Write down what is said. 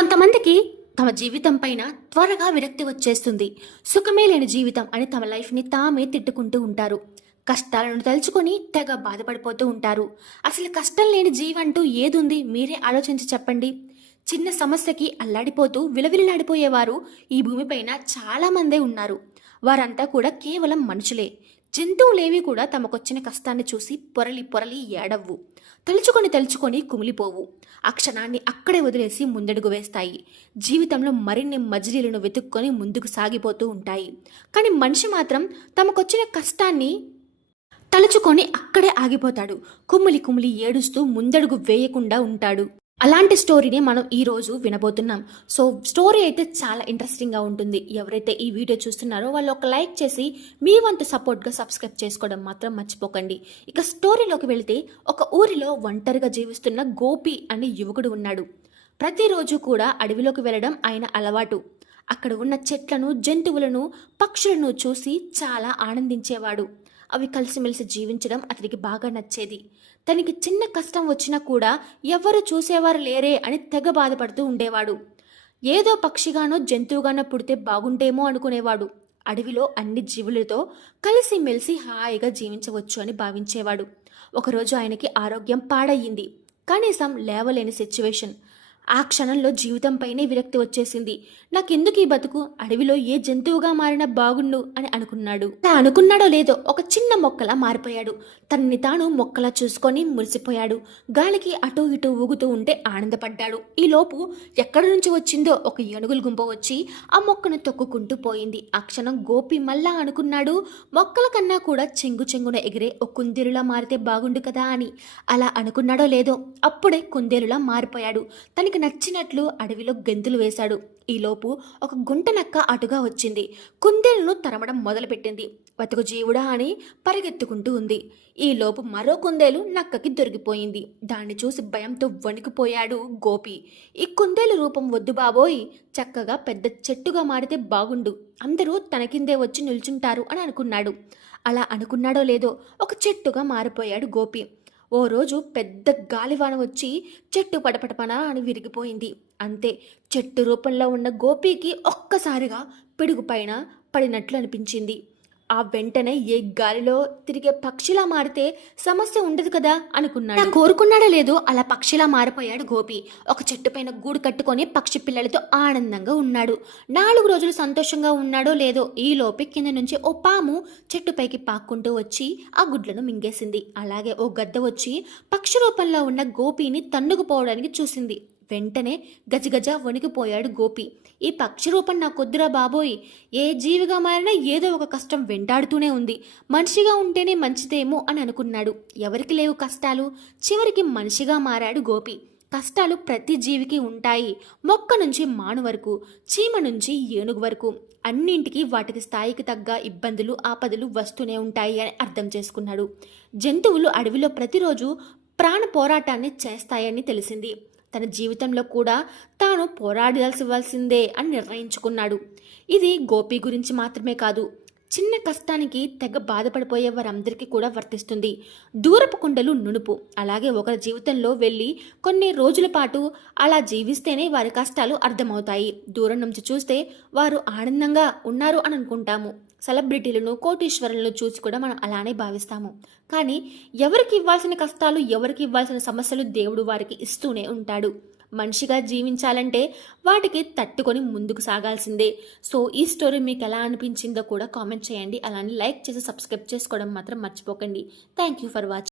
కొంతమందికి తమ జీవితం పైన త్వరగా విరక్తి వచ్చేస్తుంది. సుఖమే లేని జీవితం అని తమ లైఫ్ని తామే తిట్టుకుంటూ ఉంటారు. కష్టాలను తలుచుకొని తెగ బాధపడిపోతూ ఉంటారు. అసలు కష్టం లేని జీవంటూ ఏదుంది? మీరే ఆలోచించి చెప్పండి. చిన్న సమస్యకి అల్లాడిపోతూ విలవిలలాడిపోయేవారు ఈ భూమిపైన చాలామందే ఉన్నారు. వారంతా కూడా కేవలం మనుషులే. జంతువులేవి కూడా తమకొచ్చిన కష్టాన్ని చూసి పొరలి పొరలి ఏడవ్వు. తలుచుకొని తలుచుకొని కుమిలిపోవు. ఆ క్షణాన్ని అక్కడే వదిలేసి ముందడుగు వేస్తాయి. జీవితంలో మరిన్ని మజిలీలను వెతుక్కొని ముందుకు సాగిపోతూ ఉంటాయి. కానీ మనిషి మాత్రం తమకొచ్చిన కష్టాన్ని తలుచుకొని అక్కడే ఆగిపోతాడు. కుమ్మిలి కుమ్మిలి ఏడుస్తూ ముందడుగు వేయకుండా ఉంటాడు. అలాంటి స్టోరీని మనం ఈరోజు వినబోతున్నాం. సో స్టోరీ అయితే చాలా ఇంట్రెస్టింగ్గా ఉంటుంది. ఎవరైతే ఈ వీడియో చూస్తున్నారో వాళ్ళు ఒక లైక్ చేసి మీ వంతు సపోర్ట్గా సబ్స్క్రైబ్ చేసుకోవడం మాత్రం మర్చిపోకండి. ఇక స్టోరీలోకి వెళితే ఒక ఊరిలో ఒంటరిగా జీవిస్తున్న గోపి అనే యువకుడు ఉన్నాడు. ప్రతిరోజు కూడా అడవిలోకి వెళ్ళడం ఆయన అలవాటు. అక్కడ ఉన్న చెట్లను జంతువులను పక్షులను చూసి చాలా ఆనందించేవాడు. అవి కలిసిమెలిసి జీవించడం అతనికి బాగా నచ్చేది. తనకి చిన్న కష్టం వచ్చినా కూడా ఎవ్వరు చూసేవారు లేరే అని తెగ బాధపడుతూ ఉండేవాడు. ఏదో పక్షిగానో జంతువుగానో పుడితే బాగుండేమో అనుకునేవాడు. అడవిలో అన్ని జీవులతో కలిసిమెలిసి హాయిగా జీవించవచ్చు అని భావించేవాడు. ఒకరోజు ఆయనకి ఆరోగ్యం పాడయ్యింది. కనీసం లేవలేని సిచ్యువేషన్. ఆ క్షణంలో జీవితంపైనే విరక్తి వచ్చేసింది. నాకెందుకు ఈ బతుకు? అడవిలో ఏ జంతువుగా మారినా బాగుండు అని అనుకున్నాడు. అలా అనుకున్నాడో లేదో ఒక చిన్న మొక్కలా మారిపోయాడు. తనని తాను మొక్కలా చూసుకొని మురిసిపోయాడు. గాలికి అటూ ఇటూ ఊగుతూ ఉంటే ఆనందపడ్డాడు. ఈ లోపు ఎక్కడి నుంచి వచ్చిందో ఒక ఏనుగుల గుంపు వచ్చి ఆ మొక్కను తొక్కుకుంటూ పోయింది. ఆ క్షణం గోపి మళ్ళా అనుకున్నాడు మొక్కల కన్నా కూడా చెంగు చెంగున ఎగిరే ఒక కుందేలులా మారితే బాగుండు కదా అని. అలా అనుకున్నాడో లేదో అప్పుడే కుందేలులా మారిపోయాడు. తన అతనికి నచ్చినట్లు అడవిలో గెంతులు వేశాడు. ఈలోపు ఒక గుంట నక్క అటుగా వచ్చింది. కుందేలును తరమడం మొదలుపెట్టింది. బతుకు జీవుడా అని పరిగెత్తుకుంటూ ఉంది. ఈలోపు మరో కుందేలు నక్కకి దొరికిపోయింది. దాన్ని చూసి భయంతో వణికిపోయాడు గోపి. ఈ కుందేలు రూపం వద్దు బాబోయ్. చక్కగా పెద్ద చెట్టుగా మారితే బాగుండు. అందరూ తన కిందే వచ్చి నిల్చుంటారు అని అనుకున్నాడు. అలా అనుకున్నాడో లేదో ఒక చెట్టుగా మారిపోయాడు గోపి. ఓ రోజు పెద్ద గాలివాన వచ్చి చెట్టు పడపడపన అని విరిగిపోయింది. అంతే చెట్టు రూపంలో ఉన్న గోపీకి ఒక్కసారిగా పిడుగు పైన పడినట్లు అనిపించింది. ఆ వెంటనే ఏ గాలిలో తిరిగే పక్షిలా మారితే సమస్య ఉండదు కదా అనుకున్నాడు. కోరుకున్నాడో లేదు అలా పక్షిలా మారిపోయాడు గోపి. ఒక చెట్టు పైన గూడు కట్టుకొని పక్షి పిల్లలతో ఆనందంగా ఉన్నాడు. నాలుగు రోజులు సంతోషంగా ఉన్నాడో లేదో ఈ లోపే కింద నుంచి ఓ పాము చెట్టుపైకి పాక్కుంటూ వచ్చి ఆ గుడ్లను మింగేసింది. అలాగే ఓ గద్ద వచ్చి పక్షి రూపంలో ఉన్న గోపిని తన్నుకుపోవడానికి చూసింది. వెంటనే గజగజ వణికిపోయాడు గోపి. ఈ పక్షి రూపం నా కొద్దురా బాబోయ్. ఏ జీవిగా మారినా ఏదో ఒక కష్టం వెంటాడుతూనే ఉంది. మనిషిగా ఉంటేనే మంచిదేమో అని అనుకున్నాడు. ఎవరికి లేవు కష్టాలు? చివరికి మనిషిగా మారాడు గోపి. కష్టాలు ప్రతి జీవికి ఉంటాయి. మొక్క నుంచి మాను వరకు చీమ నుంచి ఏనుగు వరకు. అన్నింటికి వాటికి స్థాయికి తగ్గ ఇబ్బందులు ఆపదలు వస్తూనే ఉంటాయి అని అర్థం చేసుకున్నాడు. జంతువులు అడవిలో ప్రతిరోజు ప్రాణ పోరాటాన్ని చేస్తాయని తెలిసింది. తన జీవితంలో కూడా తాను పోరాడాల్సివలసిందే అని నిర్ణయించుకున్నాడు. ఇది గోపి గురించి మాత్రమే కాదు చిన్న కష్టానికి తెగ బాధపడిపోయే వారందరికీ కూడా వర్తిస్తుంది. దూరపు కుండలు నునుపు. అలాగే ఒకరి జీవితంలో వెళ్ళి కొన్ని రోజుల పాటు అలా జీవిస్తేనే వారి కష్టాలు అర్థమవుతాయి. దూరం నుంచి చూస్తే వారు ఆనందంగా ఉన్నారు అని అనుకుంటాము. సెలబ్రిటీలను కోటీశ్వరులను చూసి కూడా మనం అలానే భావిస్తాము. కానీ ఎవరికి ఇవ్వాల్సిన కష్టాలు ఎవరికి ఇవ్వాల్సిన సమస్యలు దేవుడు వారికి ఇస్తూనే ఉంటాడు. మనిషిగా జీవించాలంటే వాటికి తట్టుకొని ముందుకు సాగాల్సిందే. సో ఈ స్టోరీ మీకు ఎలా అనిపించిందో కూడా కామెంట్ చేయండి. అలానే లైక్ చేసి సబ్స్క్రైబ్ చేసుకోవడం మాత్రం మర్చిపోకండి. Thank you for watching